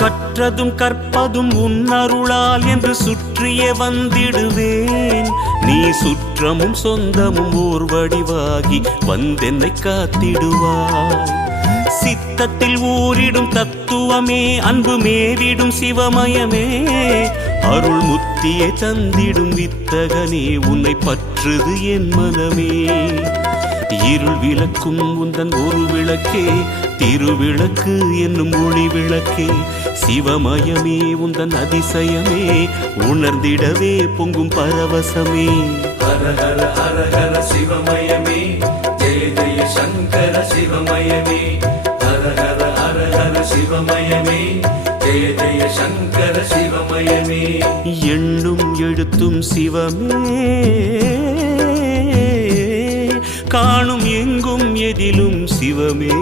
கற்றதும் கற்பதும் உன்னருளால் என்று சுற்றியே வந்திடுவேன். நீ சுற்றமும் சொந்தமும் ஓர் வடிவாகி வந்தென்னை காத்திடுவாய். சித்தத்தில் ஊரிடும் தத்துவமே, அன்பு மேவிடும் சிவமயமே, அருள் முத்தியை தந்திடும் வித்தகனே, உன்னை பற்றுது என் மனமே. இருள் விளக்கும் உந்தன் ஒரு விளக்கே, திருவிளக்கு என்னும் ஒளி விளக்கே, சிவமயமே உந்தன் அதிசயமே, உணர்ந்திடவே பொங்கும் பரவசமே. ஹர ஹர ஹர ஹர சிவமயமே, ஜெய ஜெய சங்கர சிவமயமே. ஹர ஹர ஹர ஹர சிவமயமே, ஜெய ஜெய சங்கர சிவமயமே. எண்ணும் எழுத்தும் சிவமே, காணும் எங்கும் எதிலும் சிவமே.